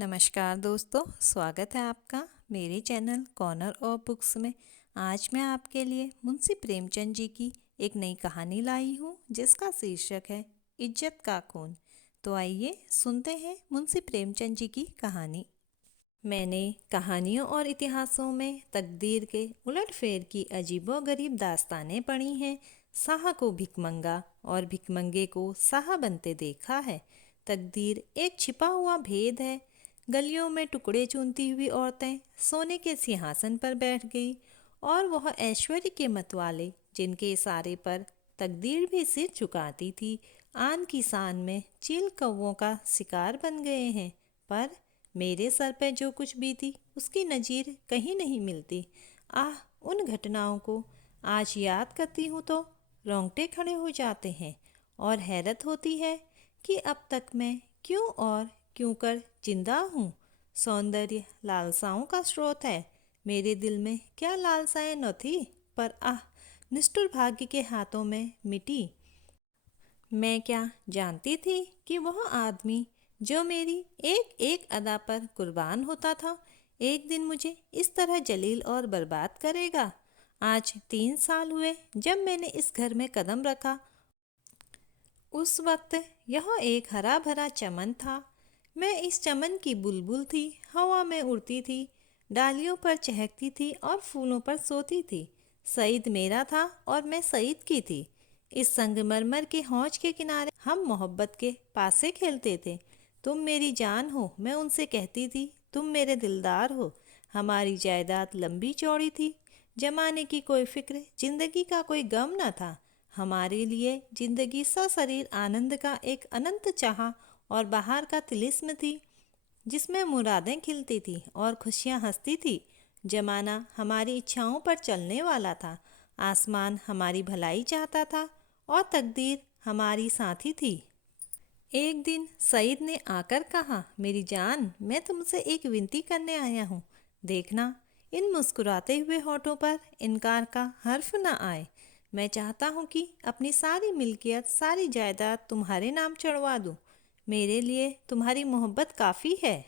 नमस्कार दोस्तों, स्वागत है आपका मेरे चैनल कॉर्नर ऑफ बुक्स में। आज मैं आपके लिए मुंशी प्रेमचंद जी की एक नई कहानी लाई हूँ जिसका शीर्षक है इज्जत का खून। तो आइए सुनते हैं मुंशी प्रेमचंद जी की कहानी। मैंने कहानियों और इतिहासों में तकदीर के उलटफेर की अजीबोगरीब दास्तानें पढ़ी हैं। शाह को भिकमंगा और भिकमंगे को शाह बनते देखा है। तकदीर एक छिपा हुआ भेद है। गलियों में टुकड़े चुनती हुई औरतें सोने के सिंहासन पर बैठ गई और वह ऐश्वर्य के मतवाले जिनके इशारे पर तकदीर भी सिर झुकाती थी, आन की शान में चील कौवों का शिकार बन गए हैं। पर मेरे सर पे जो कुछ बीती उसकी नज़ीर कहीं नहीं मिलती। आह, उन घटनाओं को आज याद करती हूँ तो रोंगटे खड़े हो जाते हैं और हैरत होती है कि अब तक मैं क्यों कर जिंदा हूँ। सौंदर्य लालसाओं का स्रोत है। मेरे दिल में क्या लालसाएं न थी, पर आह, निष्ठुर भाग्य के हाथों में मिटी। मैं क्या जानती थी कि वह आदमी जो मेरी एक एक अदा पर कुर्बान होता था, एक दिन मुझे इस तरह जलील और बर्बाद करेगा। आज 3 साल हुए जब मैंने इस घर में कदम रखा। उस वक्त यह एक हरा भरा चमन था। मैं इस चमन की बुलबुल थी, हवा में उड़ती थी, डालियों पर चहकती थी और फूलों पर सोती थी। सईद मेरा था और मैं सईद की थी। इस संगमरमर के हौज के किनारे हम मोहब्बत के पासे खेलते थे। तुम मेरी जान हो, मैं उनसे कहती थी, तुम मेरे दिलदार हो। हमारी जायदाद लंबी चौड़ी थी। जमाने की कोई फिक्र, जिंदगी का कोई गम न था। हमारे लिए जिंदगी सशरीर आनंद का एक अनंत चाह और बाहर का तिलिस्म थी जिसमें मुरादें खिलती थी और खुशियां हंसती थी। जमाना हमारी इच्छाओं पर चलने वाला था। आसमान हमारी भलाई चाहता था और तकदीर हमारी साथी थी। एक दिन सईद ने आकर कहा, मेरी जान, मैं तुमसे एक विनती करने आया हूँ। देखना, इन मुस्कुराते हुए होठों पर इनकार का हर्फ न आए। मैं चाहता हूँ कि अपनी सारी मिल्कियत, सारी जायदाद तुम्हारे नाम चढ़वा दूँ। मेरे लिए तुम्हारी मोहब्बत काफ़ी है।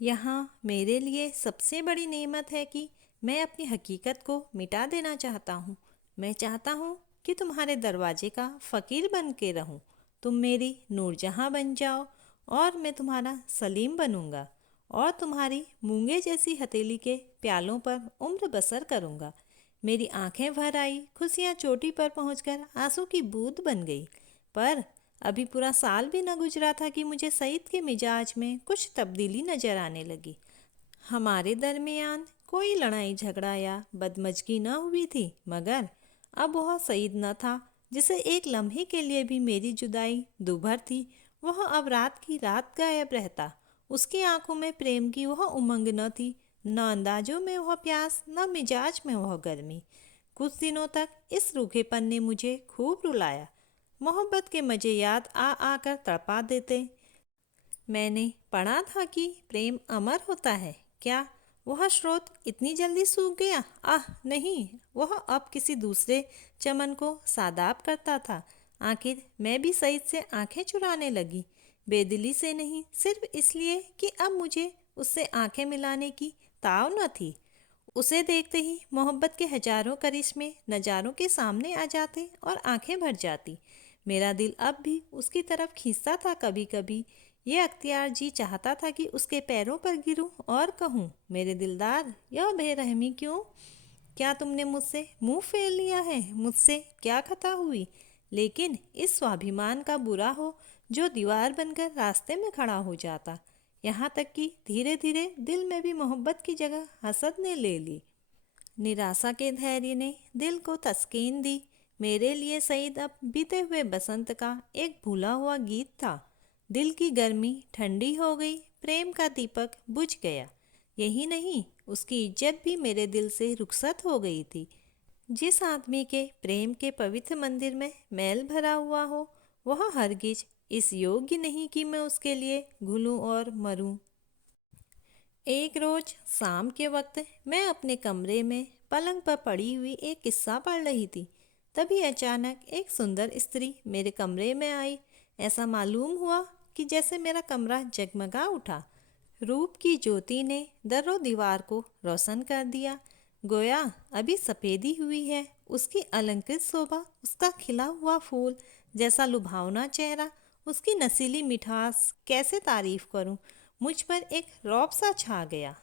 यहाँ मेरे लिए सबसे बड़ी नेमत है कि मैं अपनी हकीकत को मिटा देना चाहता हूँ। मैं चाहता हूँ कि तुम्हारे दरवाजे का फ़कीर बन के रहूँ। तुम मेरी नूरजहाँ बन जाओ और मैं तुम्हारा सलीम बनूंगा और तुम्हारी मूंगे जैसी हथेली के प्यालों पर उम्र बसर करूंगा। मेरी आंखें भर आई, खुशियाँ चोटी पर पहुंचकर आंसू की बूंद बन गई। पर अभी पूरा साल भी न गुजरा था कि मुझे सईद के मिजाज में कुछ तब्दीली नजर आने लगी। हमारे दरमियान कोई लड़ाई झगड़ा या बदमजगी न हुई थी, मगर अब वह सईद न था जिसे एक लम्हे के लिए भी मेरी जुदाई दूभर थी। वह अब रात की रात गायब रहता। उसकी आंखों में प्रेम की वह उमंग न थी, न अंदाजों में वह प्यास, न मिजाज में वह गर्मी। कुछ दिनों तक इस रूखेपन ने मुझे खूब रुलाया। मोहब्बत के मजे याद आ आकर तड़पा देते। मैंने पढ़ा था कि प्रेम अमर होता है। क्या वह स्रोत इतनी जल्दी सूख गया? आह नहीं, वह अब किसी दूसरे चमन को सादाब करता था। आखिर मैं भी सईद से आंखें चुराने लगी। बेदिली से नहीं, सिर्फ इसलिए कि अब मुझे उससे आंखें मिलाने की ताव न थी। उसे देखते ही मोहब्बत के हजारों करिश्मे नज़ारों के सामने आ जाते और आंखें भर जाती। मेरा दिल अब भी उसकी तरफ खींचता था कभी कभी। ये अख्तियार जी चाहता था कि उसके पैरों पर गिरूं और कहूं, मेरे दिलदार, यह बेरहमी क्यों? क्या तुमने मुझसे मुंह फेर लिया है? मुझसे क्या खता हुई? लेकिन इस स्वाभिमान का बुरा हो जो दीवार बनकर रास्ते में खड़ा हो जाता। यहाँ तक कि धीरे धीरे दिल में भी मोहब्बत की जगह हसद ने ले ली। निराशा के धैर्य ने दिल को तस्कीन दी। मेरे लिए सईद अब बीते हुए बसंत का एक भूला हुआ गीत था। दिल की गर्मी ठंडी हो गई, प्रेम का दीपक बुझ गया। यही नहीं, उसकी इज्जत भी मेरे दिल से रुखसत हो गई थी। जिस आदमी के प्रेम के पवित्र मंदिर में मैल भरा हुआ हो, वह हरगिज इस योग्य नहीं कि मैं उसके लिए घुलूं और मरूं। एक रोज शाम के वक्त मैं अपने कमरे में पलंग पर पड़ी हुई एक किस्सा पढ़ रही थी। तभी अचानक एक सुंदर स्त्री मेरे कमरे में आई। ऐसा मालूम हुआ कि जैसे मेरा कमरा जगमगा उठा। रूप की ज्योति ने दरो दीवार को रोशन कर दिया। गोया अभी सफेदी हुई है, उसकी अलंकृत शोभा, उसका खिला हुआ फूल जैसा लुभावना चेहरा, उसकी नसीली मिठास, कैसे तारीफ करूं। मुझ पर एक रौब सा छा गया।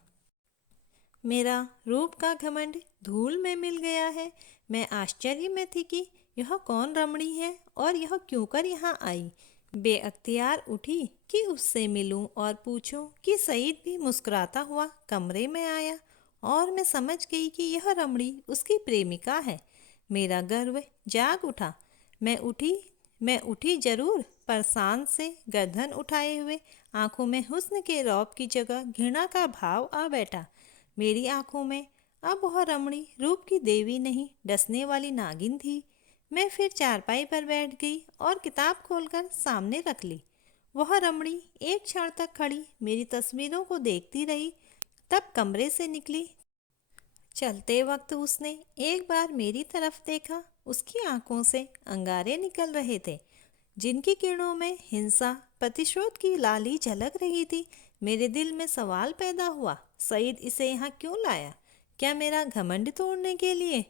मेरा रूप का घमंड धूल में मिल गया है। मैं आश्चर्य में थी कि यह कौन रमणी है और यह क्यों कर यहाँ आई। बेअख्तियार उठी कि उससे मिलूं और पूछूं कि सईद भी मुस्कुराता हुआ कमरे में आया और मैं समझ गई कि यह रमणी उसकी प्रेमिका है। मेरा गर्व जाग उठा। मैं उठी जरूर, पर सांस से गर्दन उठाए हुए आंखों में हुस्न के रौब की जगह घृणा का भाव आ बैठा। मेरी आंखों में अब वह रमणी रूप की देवी नहीं, डसने वाली नागिन थी। मैं फिर चारपाई पर बैठ गई और किताब खोलकर सामने रख ली। वह रमणी एक क्षण तक खड़ी मेरी तस्वीरों को देखती रही, तब कमरे से निकली। चलते वक्त उसने एक बार मेरी तरफ देखा। उसकी आंखों से अंगारे निकल रहे थे, जिनकी किरणों में हिंसा, प्रतिशोध की लाली झलक रही थी। मेरे दिल में सवाल पैदा हुआ, सईद इसे यहाँ क्यों लाया? क्या मेरा घमंड तोड़ने के लिए?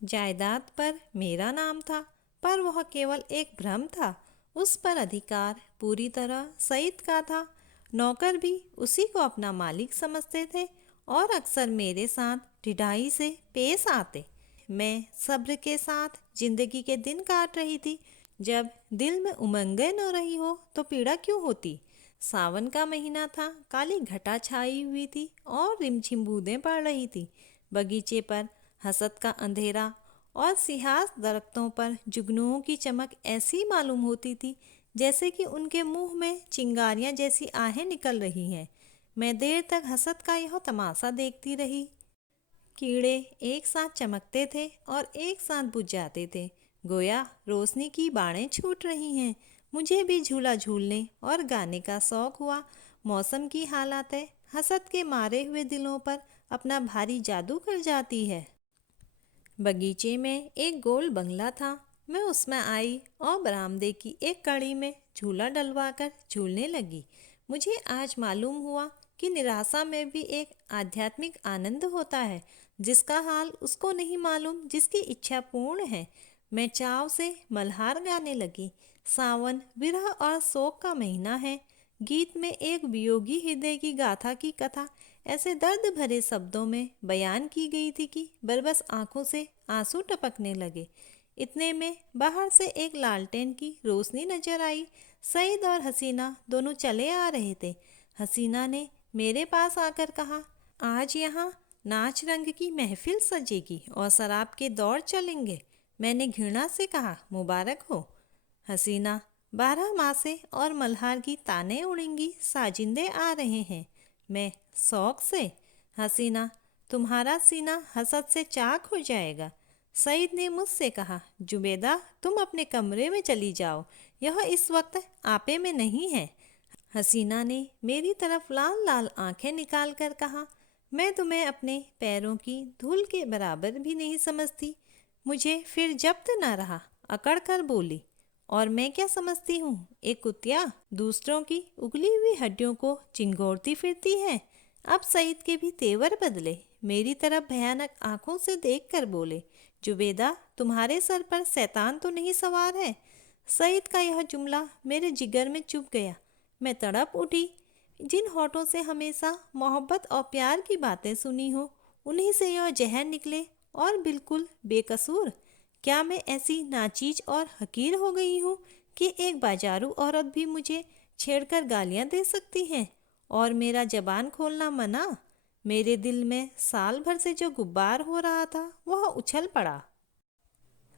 जायदाद पर मेरा नाम था, पर वह केवल एक भ्रम था। उस पर अधिकार पूरी तरह सईद का था। नौकर भी उसी को अपना मालिक समझते थे और अक्सर मेरे साथ ढिठाई से पेश आते। मैं सब्र के साथ जिंदगी के दिन काट रही थी। जब दिल में उमंगें न रही हो तो पीड़ा क्यों होती। सावन का महीना था, काली घटा छाई हुई थी और रिमझिम बूंदें पड़ रही थी। बगीचे पर हसद का अंधेरा और सियाह दरख्तों पर जुगनुओं की चमक ऐसी मालूम होती थी जैसे कि उनके मुंह में चिंगारियां जैसी आहें निकल रही हैं। मैं देर तक हसद का यह तमाशा देखती रही। कीड़े एक साथ चमकते थे और एक साथ बुझ जाते थे, गोया रोशनी की बाणें छूट रही हैं। मुझे भी झूला झूलने और गाने का शौक हुआ। मौसम की हालातें हसद के मारे हुए दिलों पर अपना भारी जादू कर जाती है। बगीचे में एक गोल बंगला था। मैं उसमें आई और बरामदे की एक कड़ी में झूला डलवाकर झूलने लगी। मुझे आज मालूम हुआ कि निराशा में भी एक आध्यात्मिक आनंद होता है, जिसका हाल उसको नहीं मालूम जिसकी इच्छा पूर्ण है। मैं चाव से मल्हार गाने लगी। सावन विरह और शोक का महीना है। गीत में एक वियोगी हृदय की गाथा की कथा ऐसे दर्द भरे शब्दों में बयान की गई थी कि बरबस आंखों से आंसू टपकने लगे। इतने में बाहर से एक लालटेन की रोशनी नजर आई। सईद और हसीना दोनों चले आ रहे थे। हसीना ने मेरे पास आकर कहा, आज यहाँ नाच रंग की महफिल सजेगी और शराब के दौर चलेंगे। मैंने घृणा से कहा, मुबारक हो। हसीना, 12 मासे और मल्हार की ताने उड़ेंगी, साजिंदे आ रहे हैं। मैं शौक से, हसीना, तुम्हारा सीना हसद से चाक हो जाएगा। सईद ने मुझसे कहा, जुबेदा तुम अपने कमरे में चली जाओ, यह इस वक्त आपे में नहीं है। हसीना ने मेरी तरफ लाल लाल आंखें निकाल कर कहा, मैं तुम्हें अपने पैरों की धूल के बराबर भी नहीं समझती। मुझे फिर जब्त न रहा, अकड़ कर बोली, और मैं क्या समझती हूँ? एक कुतिया दूसरों की उगली हुई हड्डियों को चिंगोड़ती फिरती है। अब सईद के भी तेवर बदले, मेरी तरफ भयानक आंखों से देखकर बोले, जुबेदा तुम्हारे सर पर शैतान तो नहीं सवार है? सईद का यह जुमला मेरे जिगर में चुभ गया। मैं तड़प उठी। जिन होठों से हमेशा मोहब्बत और प्यार की बातें सुनी हो, उन्हीं से यह जहर निकले, और बिल्कुल बेकसूर। क्या मैं ऐसी नाचीज और हकीर हो गई हूँ कि एक बाजारू औरत भी मुझे छेड़कर गालियाँ दे सकती है और मेरा जबान खोलना मना? मेरे दिल में साल भर से जो गुब्बार हो रहा था वह उछल पड़ा।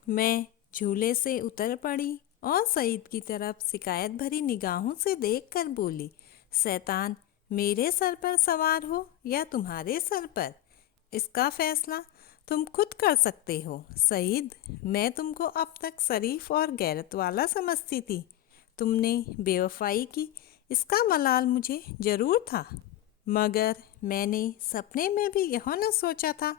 मैं झूले से उतर पड़ी और सईद की तरफ शिकायत भरी निगाहों से देखकर बोली, शैतान मेरे सर पर सवार हो या तुम्हारे सर पर, इसका फैसला तुम खुद कर सकते हो। सईद, मैं तुमको अब तक शरीफ और गैरत वाला समझती थी। तुमने बेवफाई की, इसका मलाल मुझे ज़रूर था, मगर मैंने सपने में भी यह न सोचा था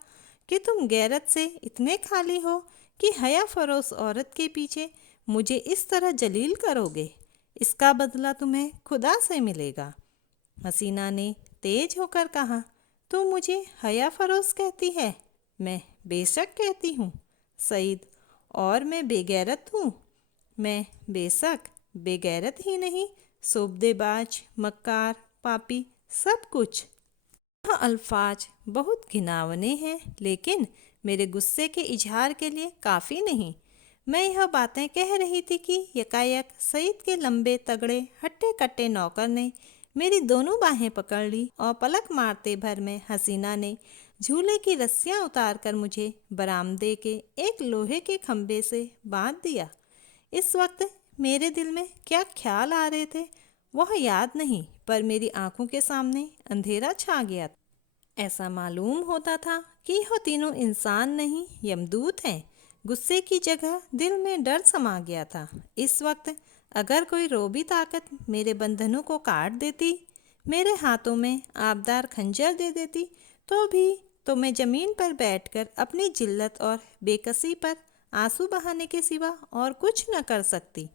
कि तुम गैरत से इतने खाली हो कि हया फरोश औरत के पीछे मुझे इस तरह जलील करोगे। इसका बदला तुम्हें खुदा से मिलेगा। हसीना ने तेज होकर कहा। तू मुझे हया फरोश कहती है? मैं बेशक कहती हूँ सईद। और मैं बेगैरत हूँ? मैं बेशक बेगैरत ही नहीं, सोबदेबाज, मक्कार, पापी, सब कुछ। यह अल्फाज बहुत घिनौने हैं, लेकिन मेरे गुस्से के इजहार के लिए काफ़ी नहीं। मैं यह बातें कह रही थी कि यकायक सईद के लंबे तगड़े हट्टे कट्टे नौकर ने मेरी दोनों बाहें पकड़ ली और पलक मारते भर में हसीना ने झूले की रस्सियां उतारकर मुझे बरामदे के एक लोहे के खंभे से बांध दिया। इस वक्त मेरे दिल में क्या ख्याल आ रहे थे वह याद नहीं, पर मेरी आंखों के सामने अंधेरा छा गया। ऐसा मालूम होता था कि यह तीनों इंसान नहीं, यमदूत हैं। गुस्से की जगह दिल में डर समा गया था। इस वक्त अगर कोई रोबी ताकत मेरे बंधनों को काट देती, मेरे हाथों में आबदार खंजर दे देती, तो मैं ज़मीन पर बैठकर अपनी जिल्लत और बेकसी पर आंसू बहाने के सिवा और कुछ न कर सकती।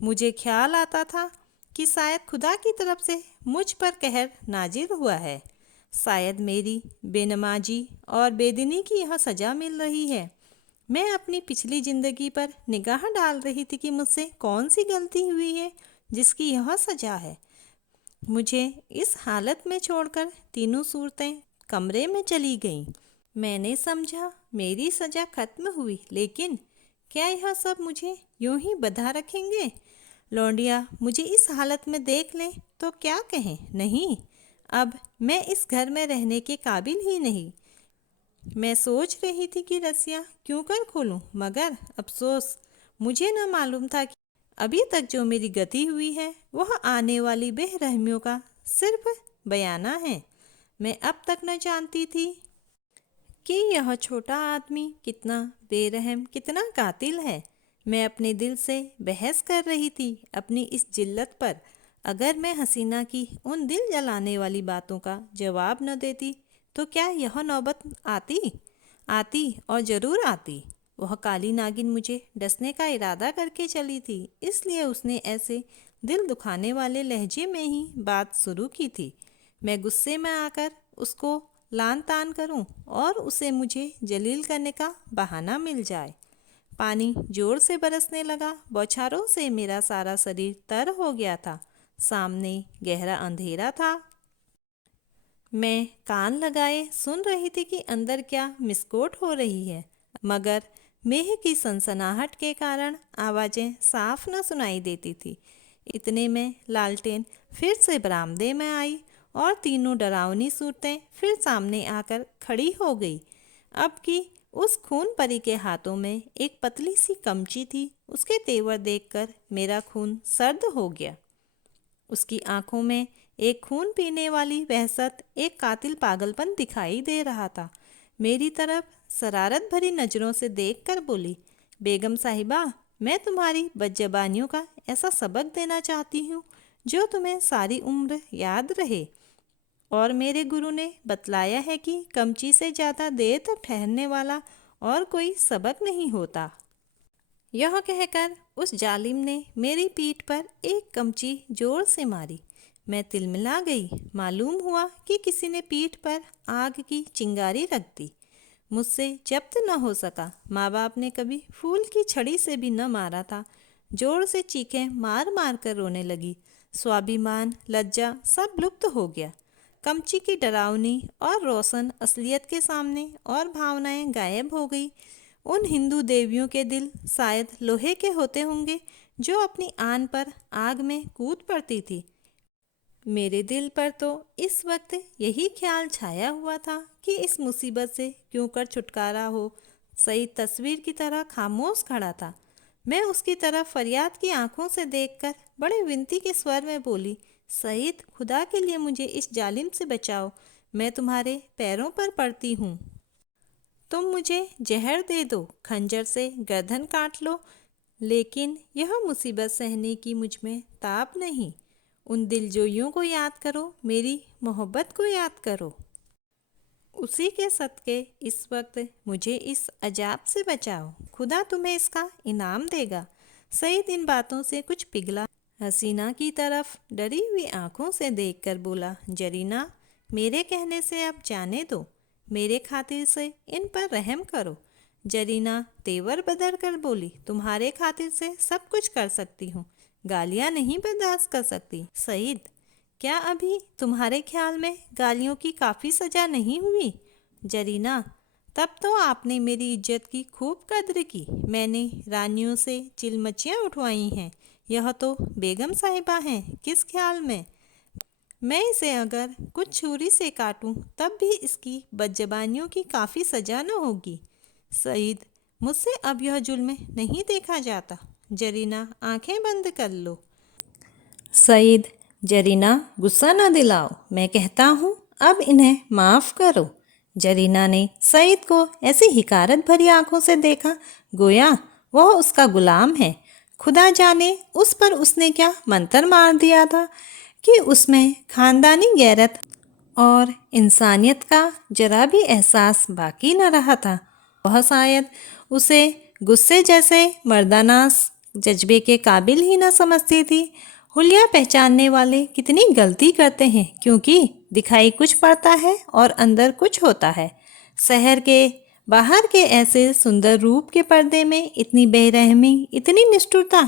मुझे ख्याल आता था कि शायद खुदा की तरफ से मुझ पर कहर नाजिल हुआ है। शायद मेरी बेनमाजी और बेदीनी की यह सज़ा मिल रही है। मैं अपनी पिछली ज़िंदगी पर निगाह डाल रही थी कि मुझसे कौन सी गलती हुई है जिसकी यह सज़ा है। मुझे इस हालत में छोड़कर तीनों सूरतें कमरे में चली गईं। मैंने समझा मेरी सज़ा खत्म हुई, लेकिन क्या यह सब मुझे यूं ही बंधा रखेंगे? लौंडिया मुझे इस हालत में देख लें तो क्या कहें? नहीं, अब मैं इस घर में रहने के काबिल ही नहीं। मैं सोच रही थी कि रस्सियाँ क्यों कर खोलूं, मगर अफसोस मुझे न मालूम था कि अभी तक जो मेरी गति हुई है वह आने वाली बेरहमियों का सिर्फ बयाना है। मैं अब तक न जानती थी कि यह छोटा आदमी कितना बेरहम, कितना कातिल है। मैं अपने दिल से बहस कर रही थी अपनी इस जिल्लत पर। अगर मैं हसीना की उन दिल जलाने वाली बातों का जवाब न देती तो क्या यह नौबत आती और ज़रूर आती। वह काली नागिन मुझे डसने का इरादा करके चली थी, इसलिए उसने ऐसे दिल दुखाने वाले लहजे में ही बात शुरू की थी। मैं गुस्से में आकर उसको लान तान करूं और उसे मुझे जलील करने का बहाना मिल जाए। पानी जोर से बरसने लगा। बौछारों से मेरा सारा शरीर तर हो गया था। सामने गहरा अंधेरा था। मैं कान लगाए सुन रही थी कि अंदर क्या मिसकोट हो रही है, मगर मेह की सनसनाहट के कारण आवाज़ें साफ न सुनाई देती थी। इतने में लालटेन फिर से बरामदे में आई और तीनों डरावनी सूरतें फिर सामने आकर खड़ी हो गई। अब की उस खून परी के हाथों में एक पतली सी कमची थी। उसके तेवर देखकर मेरा खून सर्द हो गया। उसकी आंखों में एक खून पीने वाली वहशत, एक कातिल पागलपन दिखाई दे रहा था। मेरी तरफ शरारत भरी नज़रों से देखकर बोली, बेगम साहिबा, मैं तुम्हारी बदजबानियों का ऐसा सबक देना चाहती हूँ जो तुम्हें सारी उम्र याद रहे। और मेरे गुरु ने बतलाया है कि कमची से ज़्यादा देर तक ठहरने वाला और कोई सबक नहीं होता। यह कहकर उस जालिम ने मेरी पीठ पर एक कमची जोर से मारी। मैं तिलमिला गई। मालूम हुआ कि किसी ने पीठ पर आग की चिंगारी रख दी। मुझसे जब्त न हो सका। माँ बाप ने कभी फूल की छड़ी से भी न मारा था। जोर से चीखें मार मार कर रोने लगी। स्वाभिमान, लज्जा सब लुप्त हो गया। कमची की डरावनी और रोशन असलियत के सामने और भावनाएं गायब हो गई। उन हिंदू देवियों के दिल शायद लोहे के होते होंगे जो अपनी आन पर आग में कूद पड़ती थी। मेरे दिल पर तो इस वक्त यही ख्याल छाया हुआ था कि इस मुसीबत से क्यों कर छुटकारा हो। सईद तस्वीर की तरह खामोश खड़ा था। मैं उसकी तरफ फरियाद की आंखों से देखकर बड़े विनती के स्वर में बोली, सईद, खुदा के लिए मुझे इस जालिम से बचाओ। मैं तुम्हारे पैरों पर पड़ती हूँ। तुम मुझे जहर दे दो, खंजर से गर्दन काट लो, लेकिन यह मुसीबत सहने की मुझ में ताब नहीं। उन दिलजोइयों को याद करो, मेरी मोहब्बत को याद करो। उसी के सदके इस वक्त मुझे इस अजाब से बचाओ। खुदा तुम्हें इसका इनाम देगा। सईद इन बातों से कुछ पिघला। हसीना की तरफ डरी हुई आंखों से देखकर बोला, जरीना, मेरे कहने से अब जाने दो, मेरे खातिर से इन पर रहम करो। जरीना तेवर बदल कर बोली, तुम्हारे खातिर से सब कुछ कर सकती हूँ, गालियाँ नहीं बर्दाश्त कर सकती। सईद, क्या अभी तुम्हारे ख्याल में गालियों की काफ़ी सज़ा नहीं हुई? जरीना, तब तो आपने मेरी इज्जत की खूब कद्र की। मैंने रानियों से चिलमचियाँ उठवाई हैं, यह तो बेगम साहिबा हैं, किस ख्याल में? मैं इसे अगर कुछ छुरी से काटूं तब भी इसकी बदजबानियों की काफ़ी सज़ा न होगी। सईद, मुझसे अब यह जुल्म नहीं देखा जाता। जरीना, आंखें बंद कर लो। सईद, जरीना, गुस्सा न दिलाओ, मैं कहता हूँ अब इन्हें माफ़ करो। जरीना ने सईद को ऐसी हिकारत भरी आंखों से देखा, गोया वह उसका गुलाम है। खुदा जाने उस पर उसने क्या मंतर मार दिया था कि उसमें खानदानी गैरत और इंसानियत का जरा भी एहसास बाकी न रहा था। वह शायद उसे गुस्से जैसे मर्दानास जज्बे के काबिल ही न समझती थी। हुलिया पहचानने वाले कितनी गलती करते हैं, क्योंकि दिखाई कुछ पड़ता है और अंदर कुछ होता है। शहर के बाहर के ऐसे सुंदर रूप के पर्दे में इतनी बेरहमी, इतनी निष्ठुरता,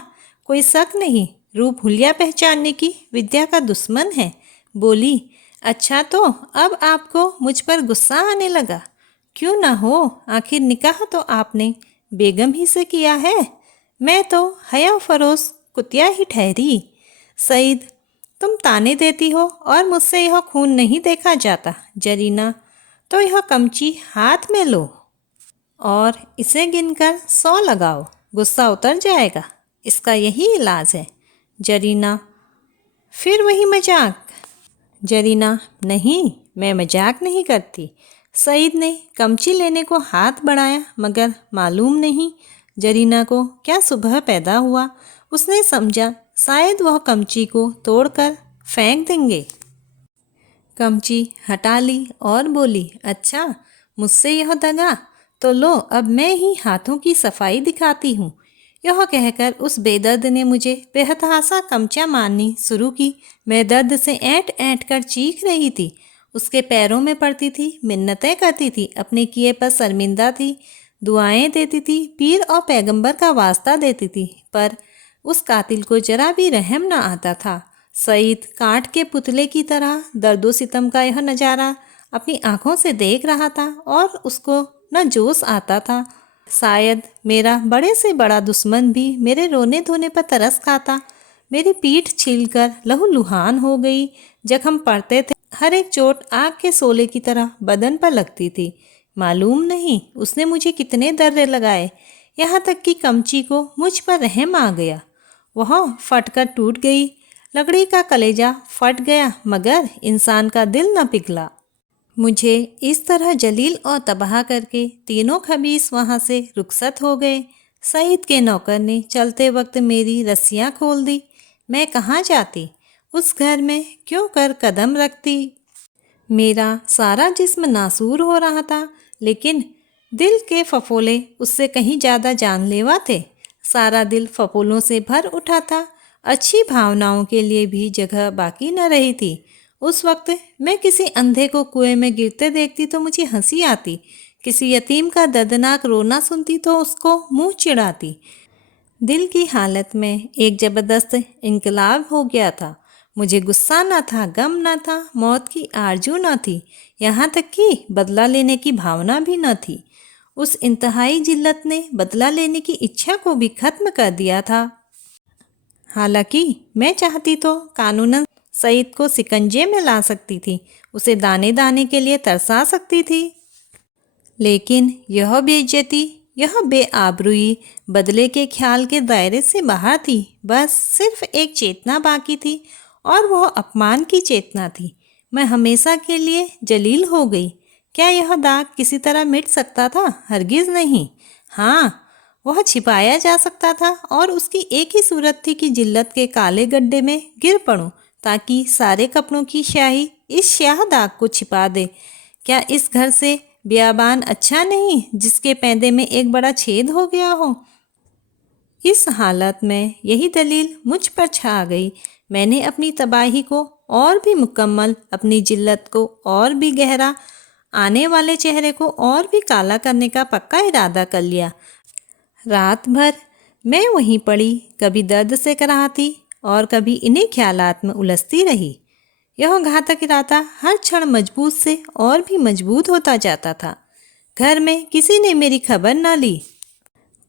कोई शक नहीं, रूप हुलिया पहचानने की विद्या का दुश्मन है। बोली, अच्छा तो अब आपको मुझ पर गुस्सा आने लगा? क्यों ना हो, आखिर निकाह तो आपने बेगम ही से किया है। मैं तो हया फरोश कुतिया ही ठहरी। सईद, तुम ताने देती हो और मुझसे यह खून नहीं देखा जाता। जरीना, तो यह कमची हाथ में लो और इसे गिनकर 100 लगाओ, गुस्सा उतर जाएगा। इसका यही इलाज है। जरीना, फिर वही मजाक? जरीना, नहीं, मैं मजाक नहीं करती। सईद ने कमची लेने को हाथ बढ़ाया, मगर मालूम नहीं जरीना को क्या सुबह पैदा हुआ। उसने समझा शायद वह कमची को तोड़कर फेंक देंगे। कमची हटा ली और बोली, अच्छा, मुझसे यह दगा, तो लो अब मैं ही हाथों की सफाई दिखाती हूँ। यह कहकर उस बेदर्द ने मुझे बेहताशा कमचा मारनी शुरू की। मैं दर्द से ऐंठ ऐंठ कर चीख रही थी। उसके पैरों में पड़ती थी, मिन्नतें करती थी, अपने किए पर शर्मिंदा थी, दुआएं देती थी, पीर और पैगंबर का वास्ता देती थी, पर उस कातिल को जरा भी रहम न आता था। सईद कांट के पुतले की तरह दर्दो सितम का यह नज़ारा अपनी आंखों से देख रहा था और उसको न जोश आता था। शायद मेरा बड़े से बड़ा दुश्मन भी मेरे रोने धोने पर तरस खाता। मेरी पीठ छीलकर लहूलुहान हो गई। जख्म पड़ते थे, हर एक चोट आग के शोले की तरह बदन पर लगती थी। मालूम नहीं उसने मुझे कितने दर्रे लगाए, यहाँ तक कि कमची को मुझ पर रहम आ गया। वह फटकर टूट गई। लकड़ी का कलेजा फट गया, मगर इंसान का दिल न पिघला। मुझे इस तरह जलील और तबाह करके तीनों खबीस वहाँ से रुखसत हो गए। सईद के नौकर ने चलते वक्त मेरी रस्सियाँ खोल दी। मैं कहाँ जाती, उस घर में क्यों कर कदम रखती? मेरा सारा जिस्म नासूर हो रहा था, लेकिन दिल के फफोले उससे कहीं ज़्यादा जानलेवा थे। सारा दिल फफोलों से भर उठा था। अच्छी भावनाओं के लिए भी जगह बाकी न रही थी। उस वक्त मैं किसी अंधे को कुएं में गिरते देखती तो मुझे हंसी आती, किसी यतीम का दर्दनाक रोना सुनती तो उसको मुंह चिढ़ाती। दिल की हालत में एक ज़बरदस्त इनकलाब हो गया था। मुझे गुस्सा न था, गम न था, मौत की आरजू न थी, यहाँ तक कि बदला लेने की भावना भी न थी। उस इंतहाई जिल्लत ने बदला लेने की इच्छा को भी खत्म कर दिया था। हालांकि मैं चाहती तो कानूनन सईद को शिकंजे में ला सकती थी, उसे दाने दाने के लिए तरसा सकती थी, लेकिन यह बेइज्जती, यह बेआबरूई बदले के ख्याल के दायरे से बाहर थी। बस सिर्फ एक चेतना बाकी थी और वह अपमान की चेतना थी। मैं हमेशा के लिए जलील हो गई। क्या यह दाग किसी तरह मिट सकता था? हरगिज़ नहीं। हाँ, वह छिपाया जा सकता था और उसकी एक ही सूरत थी कि जिल्लत के काले गड्ढे में गिर पड़ूं, ताकि सारे कपड़ों की स्याही इस स्याह दाग को छिपा दे। क्या इस घर से बियाबान अच्छा नहीं जिसके पैदे में एक बड़ा छेद हो गया हो? इस हालत में यही दलील मुझ पर छा गई। मैंने अपनी तबाही को और भी मुकम्मल, अपनी जिल्लत को और भी गहरा, आने वाले चेहरे को और भी काला करने का पक्का इरादा कर लिया। रात भर मैं वहीं पड़ी, कभी दर्द से कराहती और कभी इन्हीं ख्यालात में उलझती रही। यह घातक इरादा हर क्षण मजबूत से और भी मजबूत होता जाता था। घर में किसी ने मेरी खबर न ली।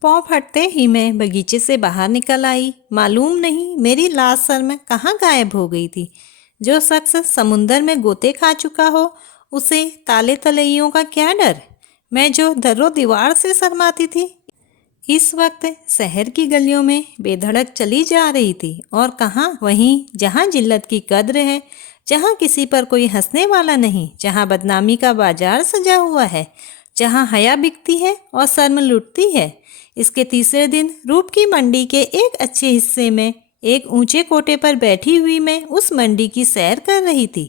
पाँव फटते ही मैं बगीचे से बाहर निकल आई। मालूम नहीं मेरी लाश सर में कहाँ गायब हो गई थी। जो शख्स समुंदर में गोते खा चुका हो, उसे ताले तलैयों का क्या डर। मैं जो दरो दीवार से शर्माती थी, इस वक्त शहर की गलियों में बेधड़क चली जा रही थी। और कहाँ, वहीं जहाँ जिल्लत की कद्र है, जहाँ किसी पर कोई हंसने वाला नहीं, जहाँ बदनामी का बाजार सजा हुआ है, जहाँ हया बिकती है और शर्म लुटती है। इसके तीसरे दिन रूप की मंडी के एक अच्छे हिस्से में एक ऊंचे कोटे पर बैठी हुई मैं उस मंडी की सैर कर रही थी।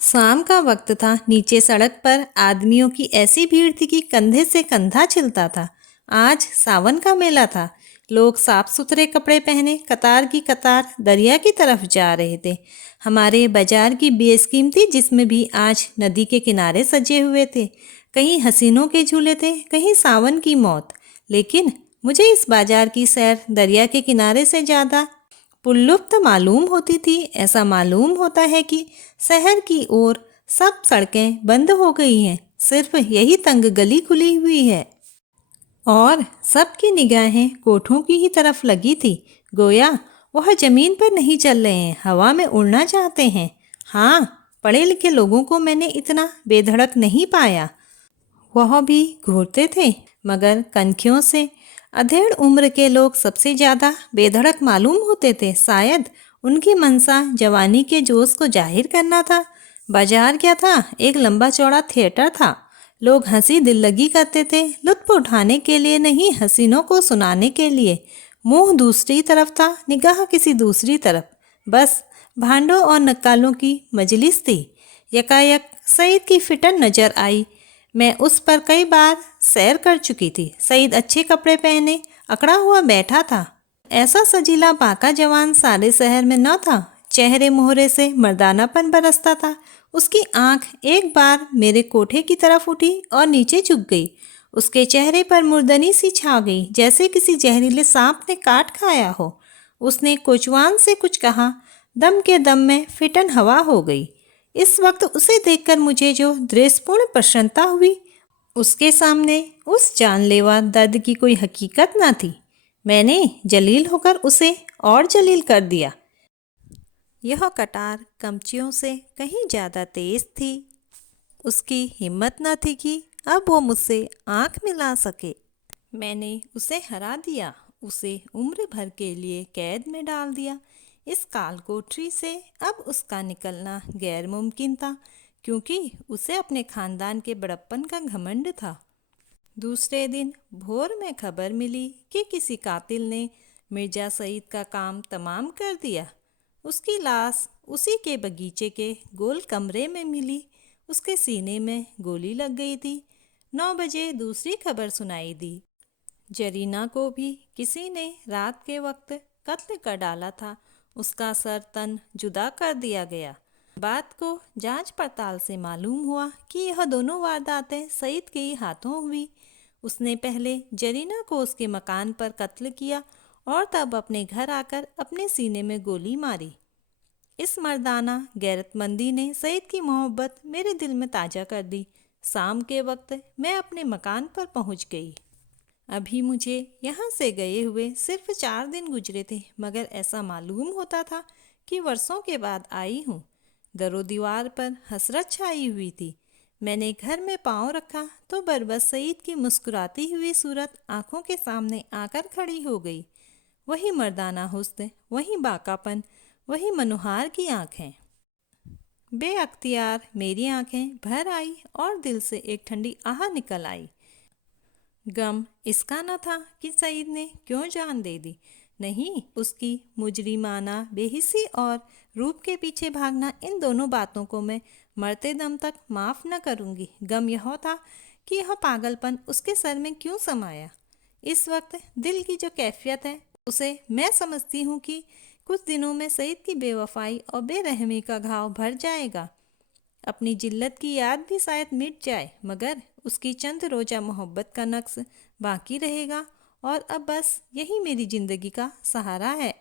शाम का वक्त था। नीचे सड़क पर आदमियों की ऐसी भीड़ थी कि कंधे से कंधा छिलता था। आज सावन का मेला था। लोग साफ सुथरे कपड़े पहने कतार की कतार दरिया की तरफ जा रहे थे। हमारे बाजार की बेशकीमती जिस्म भी आज नदी के किनारे सजे हुए थे। कहीं हसीनों के झूले थे, कहीं सावन की मौत। लेकिन मुझे इस बाजार की सैर दरिया के किनारे से ज़्यादा पुल्लुप्त मालूम होती थी। ऐसा मालूम होता है कि शहर की ओर सब सड़कें बंद हो गई हैं, सिर्फ यही तंग गली खुली हुई है और सबकी निगाहें कोठों की ही तरफ लगी थी। गोया वह जमीन पर नहीं चल रहे हैं, हवा में उड़ना चाहते हैं। हाँ, पढ़े लिखे लोगों को मैंने इतना बेधड़क नहीं पाया। वह भी घूरते थे, मगर कनखियों से। अधेड़ उम्र के लोग सबसे ज़्यादा बेधड़क मालूम होते थे। शायद उनकी मनसा जवानी के जोश को जाहिर करना था। बाजार क्या था, एक लंबा चौड़ा थिएटर था। लोग हंसी दिल लगी करते थे, लुत्फ उठाने के लिए नहीं, हसीनों को सुनाने के लिए। मुंह दूसरी तरफ था, निगाह किसी दूसरी तरफ। बस भांडों और नक्कालों की मजलिस थी। यकायक सईद की फिटन नजर आई। मैं उस पर कई बार सैर कर चुकी थी। सईद अच्छे कपड़े पहने अकड़ा हुआ बैठा था। ऐसा सजीला बाका जवान सारे शहर में न था। चेहरे मोहरे से मर्दानापन बरसता था। उसकी आंख एक बार मेरे कोठे की तरफ उठी और नीचे झुक गई। उसके चेहरे पर मुर्दनी सी छा गई, जैसे किसी जहरीले सांप ने काट खाया हो। उसने कोचवान से कुछ कहा। दम के दम में फिटन हवा हो गई। इस वक्त उसे देखकर मुझे जो दृश्यपूर्ण प्रसन्नता हुई, उसके सामने उस जानलेवा दर्द की कोई हकीकत न थी। मैंने जलील होकर उसे और जलील कर दिया। यह कटार कमचियों से कहीं ज़्यादा तेज थी। उसकी हिम्मत न थी कि अब वो मुझसे आंख मिला सके। मैंने उसे हरा दिया, उसे उम्र भर के लिए कैद में डाल दिया। इस काल कोठरी से अब उसका निकलना गैर मुमकिन था, क्योंकि उसे अपने खानदान के बड़प्पन का घमंड था। दूसरे दिन भोर में खबर मिली कि किसी कातिल ने मिर्जा सईद का काम तमाम कर दिया। उसकी लाश उसी के बगीचे के गोल कमरे में मिली। उसके सीने में गोली लग गई थी। 9 बजे दूसरी खबर सुनाई दी। जरीना को भी किसी ने रात के वक्त कत्ल कर डाला था। उसका सर तन जुदा कर दिया गया। बात को जांच पड़ताल से मालूम हुआ कि यह दोनों वारदातें सईद के ही हाथों हुई। उसने पहले जरीना को उसके मकान पर कत्ल किया और तब अपने घर आकर अपने सीने में गोली मारी। इस मर्दाना गैरतमंदी ने सईद की मोहब्बत मेरे दिल में ताज़ा कर दी। शाम के वक्त मैं अपने मकान पर पहुंच गई। अभी मुझे यहाँ से गए हुए सिर्फ 4 दिन गुजरे थे, मगर ऐसा मालूम होता था कि वर्षों के बाद आई हूँ। दरो दीवार पर हसरत छाई हुई थी। मैंने घर में पाँव रखा तो बरबस सईद की मुस्कुराती हुई सूरत आंखों के सामने आकर खड़ी हो गई। वही मर्दाना हुस्न, वही बाकापन, वही मनोहार की आंखें। बेअख्तियार मेरी आंखें भर आई और दिल से एक ठंडी आह निकल आई। गम इसका न था कि सईद ने क्यों जान दे दी। नहीं, उसकी मुजरिमाना बेहिसी और रूप के पीछे भागना, इन दोनों बातों को मैं मरते दम तक माफ़ न करूँगी। गम यह था कि यह पागलपन उसके सर में क्यों समाया। इस वक्त दिल की जो कैफियत है उसे मैं समझती हूँ कि कुछ दिनों में सईद की बेवफाई और बेरहमी का घाव भर जाएगा। अपनी जिल्लत की याद भी शायद मिट जाए, मगर उसकी चंद रोजा मोहब्बत का नक्श बाकी रहेगा और अब बस यही मेरी ज़िंदगी का सहारा है।